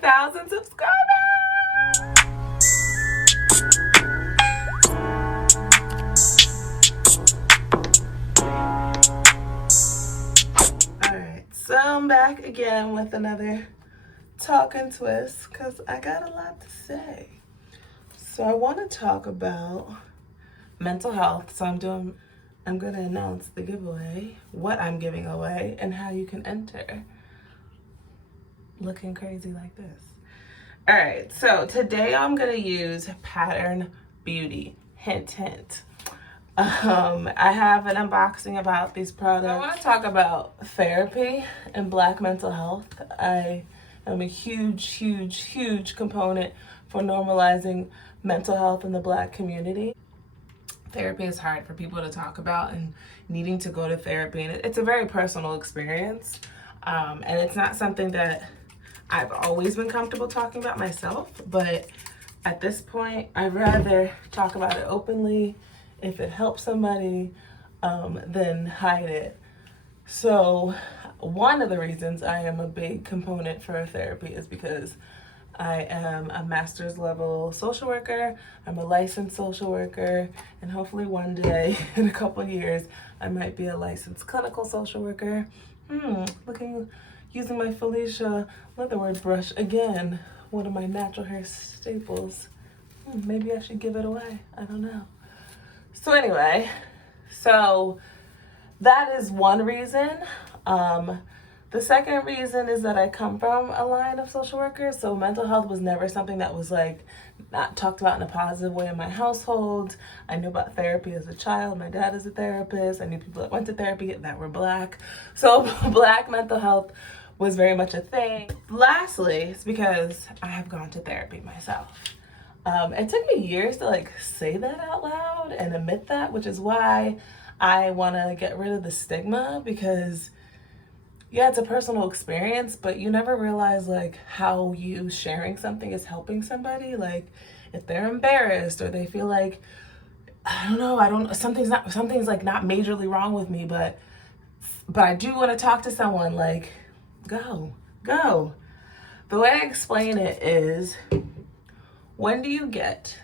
1,000 subscribers. Alright, so I'm back again with another Talk and Twist because I got a lot to say. So I want to talk about mental health. So I'm going to announce the giveaway, what I'm giving away, and how you can enter looking crazy like this. All right, so today I'm going to use Pattern Beauty. Hint, hint. I have an unboxing about these products. I want to talk about therapy and Black mental health. I am a huge component for normalizing mental health in the Black community. Therapy is hard for people to talk about and needing to go to therapy. And it's a very personal experience. And it's not something that I've always been comfortable talking about myself. But at this point, I'd rather talk about it openly if it helps somebody than hide it. So one of the reasons I am a big component for therapy is because I am a master's level social worker. I'm a licensed social worker, and hopefully one day in a couple of years, I might be a licensed clinical social worker. Using my Felicia Leatherwood brush again, one of my natural hair staples. Maybe I should give it away. I don't know. So anyway, so that is one reason. The second reason is that I come from a line of social workers, so mental health was never something that was like not talked about in a positive way in my household. I knew about therapy as a child. My dad is a therapist. I knew people that went to therapy that were Black. So Black mental health was very much a thing. Lastly, it's because I have gone to therapy myself. It took me years to like say that out loud and admit that, which is why I want to get rid of the stigma, because yeah, it's a personal experience, but you never realize like how you sharing something is helping somebody. Like if they're embarrassed or they feel like, something's like not majorly wrong with me, but I do want to talk to someone, like go. The way I explain it is, when do you get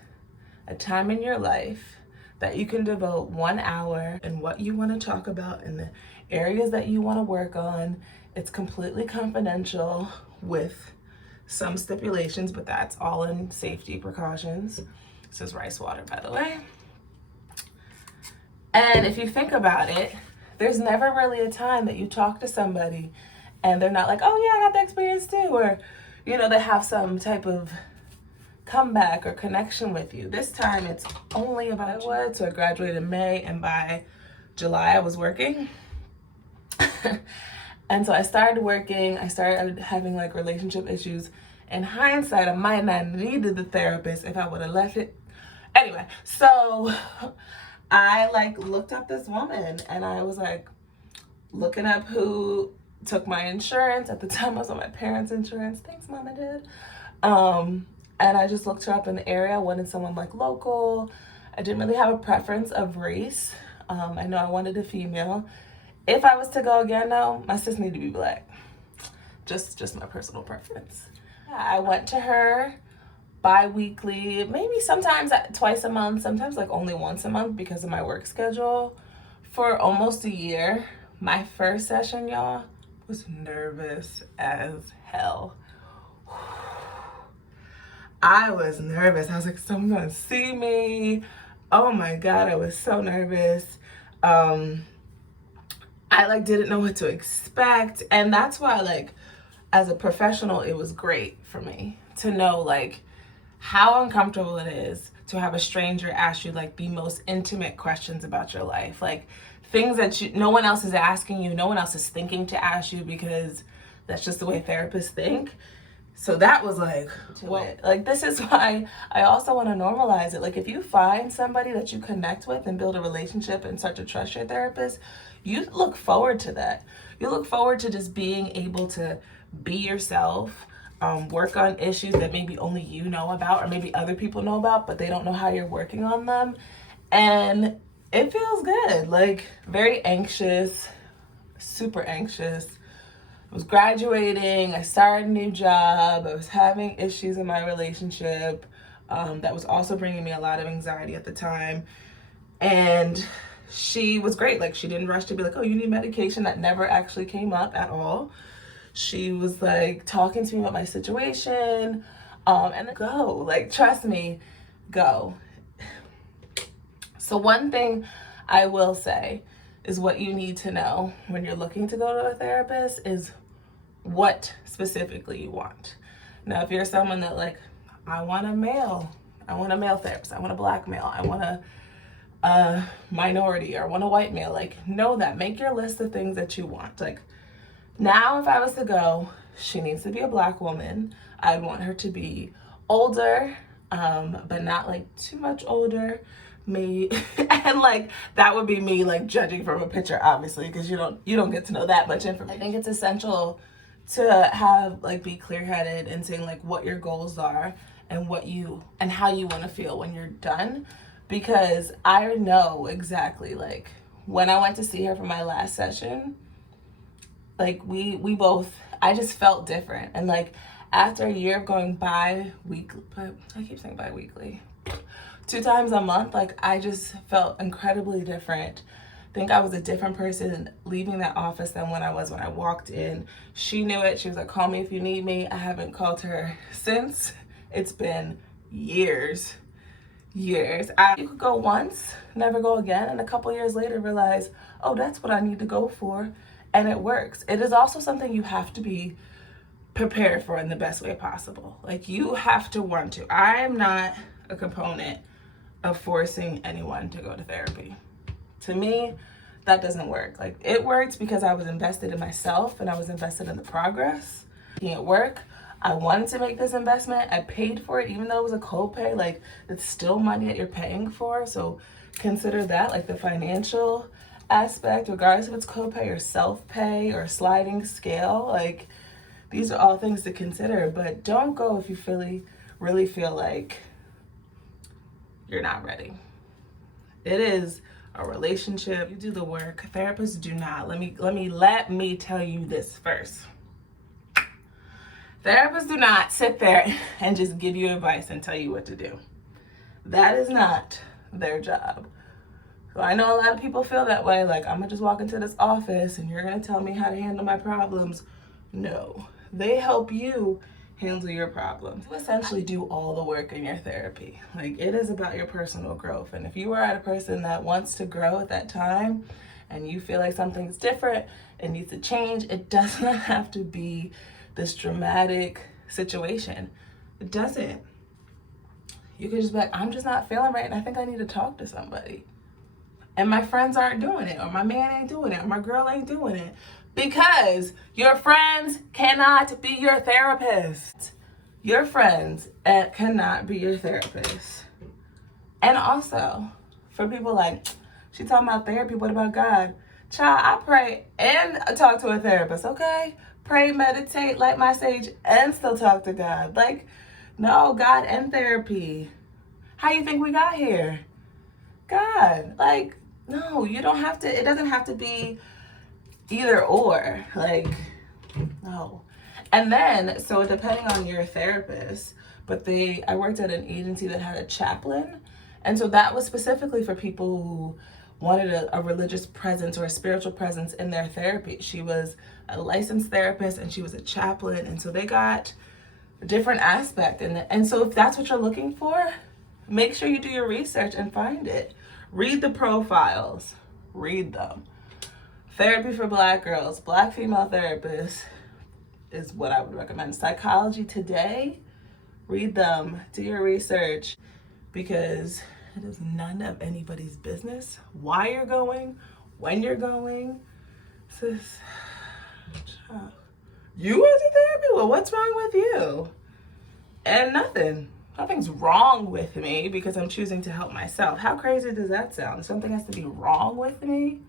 a time in your life that you can devote 1 hour in what you want to talk about in the areas that you want to work on? It's completely confidential with some stipulations, but that's all in safety precautions. This is rice water, by the way. And if you think about it, there's never really a time that you talk to somebody and they're not like, oh yeah, I got that experience too, or they have some type of comeback or connection with you. This time it's only about so I graduated in May, and by July I was working. And so I started working, I started having like relationship issues. In hindsight, I might not have needed the therapist if I would have left it. Anyway, so I like looked up this woman, and I was like looking up who took my insurance. At the time I was on my parents' insurance. Thanks, Mom and Dad. And I just looked her up in the area. I wanted someone like local. I didn't really have a preference of race. I know I wanted a female. If I was to go again, though, my sis needed to be Black. Just my personal preference. Yeah, I went to her bi-weekly, maybe sometimes twice a month, sometimes like only once a month because of my work schedule, for almost a year. My first session, y'all, was nervous as hell. I was nervous. I was like, someone's gonna see me. Oh my God, I was so nervous. I like didn't know what to expect. And that's why, like, as a professional, it was great for me to know like how uncomfortable it is to have a stranger ask you like the most intimate questions about your life. Like things that no one else is asking you, no one else is thinking to ask you, because that's just the way therapists think. So that was like, like this is why I also want to normalize it. Like if you find somebody that you connect with and build a relationship and start to trust your therapist, you look forward to that. You look forward to just being able to be yourself, work on issues that maybe only you know about or maybe other people know about, but they don't know how you're working on them. And it feels good. Like very anxious, super anxious, was graduating, I started a new job, I was having issues in my relationship that was also bringing me a lot of anxiety at the time. And she was great. Like, she didn't rush to be like, oh, you need medication. That never actually came up at all. She was like talking to me about my situation, and then go, like, trust me, go. So one thing I will say is what you need to know when you're looking to go to a therapist is what specifically you want. Now, if you're someone that like, I want a male therapist, I want a black male, I want a minority, or I want a white male, like, know that. Make your list of things that you want. Like, now if I was to go, she needs to be a black woman. I'd want her to be older, but not like too much older. Me and like that would be me like judging from a picture, obviously, because you don't get to know that much information. I think it's essential to have like be clear-headed and saying like what your goals are and what you and how you want to feel when you're done, because I know exactly, like, when I went to see her for my last session, like we both, I just felt different. And like after a year of going bi-weekly, but I keep saying bi-weekly, 2 times a month, like I just felt incredibly different. I think I was a different person leaving that office than when I was when I walked in. She knew it. She was like, call me if you need me. I haven't called her since. It's been years. You could go once, never go again, and a couple years later realize, oh, that's what I need to go for, and it works. It is also something you have to be prepared for in the best way possible. Like, you have to want to. I am not a component of forcing anyone to go to therapy. To me, that doesn't work. Like, it worked because I was invested in myself and I was invested in the progress. Making it work, I wanted to make this investment. I paid for it, even though it was a copay. Like, it's still money that you're paying for. So consider that, like, the financial aspect, regardless if it's copay or self-pay or sliding scale. Like, these are all things to consider. But don't go if you really feel like you're not ready. It is a relationship. You do the work. Therapists do not. Let me tell you this first. Therapists do not sit there and just give you advice and tell you what to do. That is not their job. So I know a lot of people feel that way, like, I'm gonna just walk into this office and you're gonna tell me how to handle my problems. No, they help you handle your problems. You essentially do all the work in your therapy. Like, it is about your personal growth. And if you are a person that wants to grow at that time and you feel like something's different and needs to change, it does not have to be this dramatic situation. It doesn't. You could just be like, I'm just not feeling right and I think I need to talk to somebody. And my friends aren't doing it, or my man ain't doing it, or my girl ain't doing it. Because your friends cannot be your therapist. Your friends cannot be your therapist. And also, for people like, she talking about therapy, what about God? Child, I pray and talk to a therapist, okay? Pray, meditate, light my sage, and still talk to God. Like, no, God and therapy. How you think we got here? God. Like, no, you don't have to, it doesn't have to be either or, like, no. And then, so depending on your therapist, but I worked at an agency that had a chaplain, and so that was specifically for people who wanted a religious presence or a spiritual presence in their therapy. She was a licensed therapist and she was a chaplain, and so they got a different aspect. And so if that's what you're looking for, make sure you do your research and find it. Read the profiles, read them. Therapy for Black girls, Black female therapists is what I would recommend. Psychology Today, read them, do your research, because it is none of anybody's business why you're going, when you're going. Sis, you went to therapy? Well, what's wrong with you? And nothing's wrong with me because I'm choosing to help myself. How crazy does that sound? Something has to be wrong with me?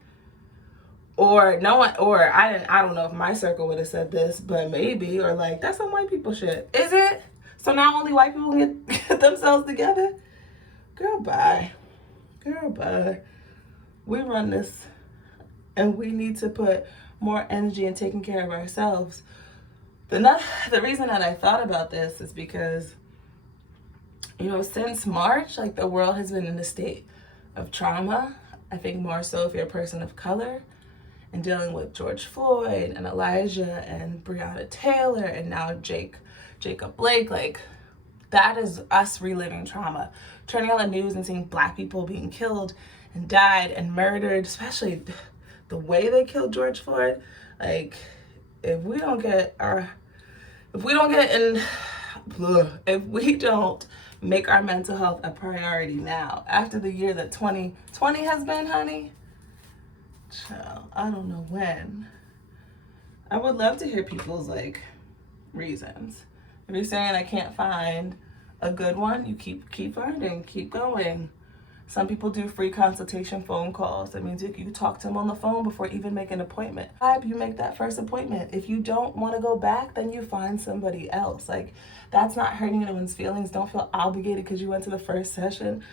Or no one, or I don't know if my circle would have said this, but maybe, or like, that's some white people shit. Is it? So now only white people can get themselves together? Girl, bye. Girl, bye. We run this, and we need to put more energy in taking care of ourselves. The reason that I thought about this is because, you know, since March, like, the world has been in a state of trauma. I think more so if you're a person of color, and dealing with George Floyd and Elijah and Breonna Taylor and now Jacob Blake. Like, that is us reliving trauma. Turning on the news and seeing Black people being killed and died and murdered, especially the way they killed George Floyd. Like, if we don't make our mental health a priority now, after the year that 2020 has been, honey, child, I don't know when. I would love to hear people's, like, reasons. If you're saying I can't find a good one, you keep finding, keep going. Some people do free consultation phone calls. That means you can talk to them on the phone before even make an appointment. You make that first appointment. If you don't want to go back, then you find somebody else. Like, that's not hurting anyone's feelings. Don't feel obligated because you went to the first session.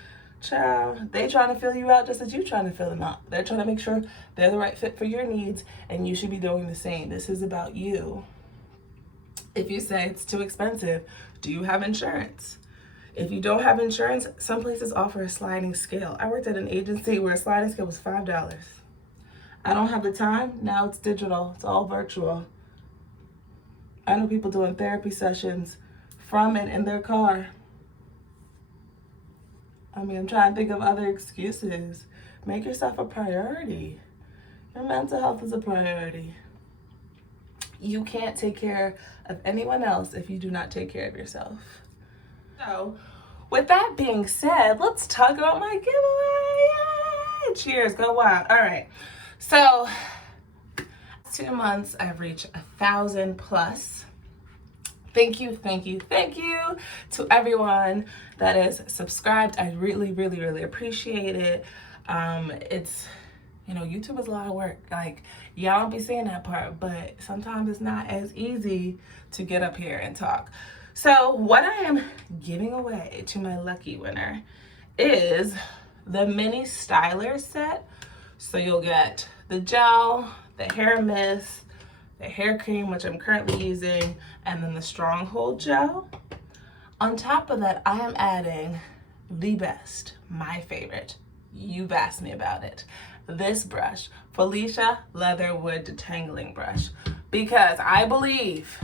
Child, they trying to fill you out just as you trying to fill them out. They're trying to make sure they're the right fit for your needs, and you should be doing the same. This is about you. If you say it's too expensive, do you have insurance? If you don't have insurance, some places offer a sliding scale. I worked at an agency where a sliding scale was $5. I don't have the time. Now it's digital. It's all virtual. I know people doing therapy sessions from and in their car. I mean, I'm trying to think of other excuses. Make yourself a priority. Your mental health is a priority. You can't take care of anyone else if you do not take care of yourself. So, with that being said, let's talk about my giveaway. Yay! Cheers, go wild. All right. So, 2 months, I've reached 1,000 plus. Thank you to everyone that is subscribed. I really appreciate it. It's, you know, YouTube is a lot of work. Like, y'all don't be seeing that part, but sometimes it's not as easy to get up here and talk. So what I am giving away to my lucky winner is the mini styler set. So you'll get the gel, the hair mist, the hair cream, which I'm currently using, and then the stronghold gel. On top of that, I am adding the best, my favorite. You've asked me about it. This brush, Felicia Leatherwood Detangling Brush, because I believe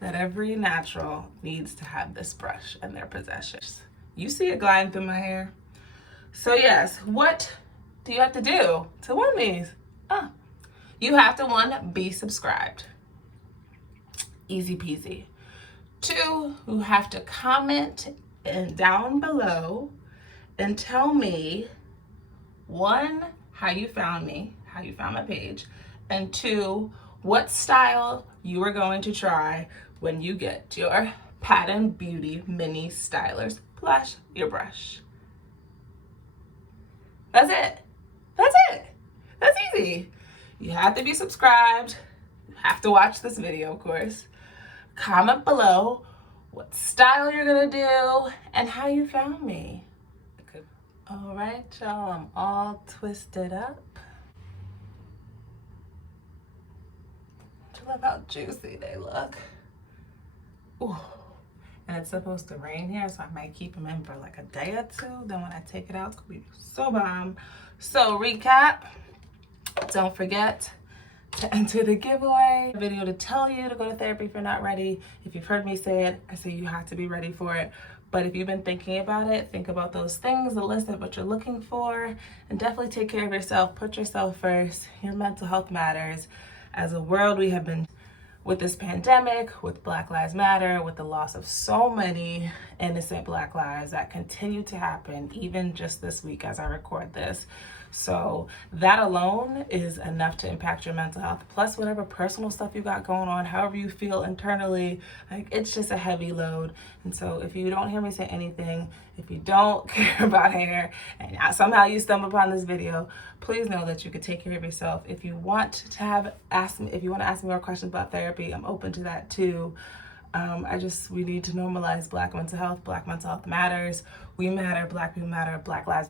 that every natural needs to have this brush in their possession. You see it gliding through my hair? So yes, what do you have to do to win these? You have to, 1, be subscribed. Easy peasy. 2, you have to comment down below and tell me, 1, how you found me, how you found my page, and 2, what style you are going to try when you get your Pattern Beauty mini stylers plus your brush. That's it. That's easy. You have to be subscribed. You have to watch this video, of course. Comment below what style you're gonna do and how you found me. All right, y'all, I'm all twisted up. I love how juicy they look. Ooh. And it's supposed to rain here, so I might keep them in for like a day or 2. Then when I take it out, it's gonna be so bomb. So recap, don't forget to enter the giveaway. A video to tell you to go to therapy if you're not ready. If you've heard me say it, I say you have to be ready for it. But if you've been thinking about it, think about those things, the list of what you're looking for, and definitely take care of yourself. Put yourself first. Your mental health matters. As a world, we have been, with this pandemic, with Black Lives Matter, with the loss of so many innocent Black lives that continue to happen, even just this week as I record this. So that alone is enough to impact your mental health, plus whatever personal stuff you got going on, however you feel internally. Like, it's just a heavy load. And so if you don't hear me say anything, if you don't care about hair, and somehow you stumble upon this video, please know that you can take care of yourself. If you want to ask me more questions about therapy, I'm open to that too. We need to normalize Black mental health. Black mental health matters. We matter. Black people matter. Black lives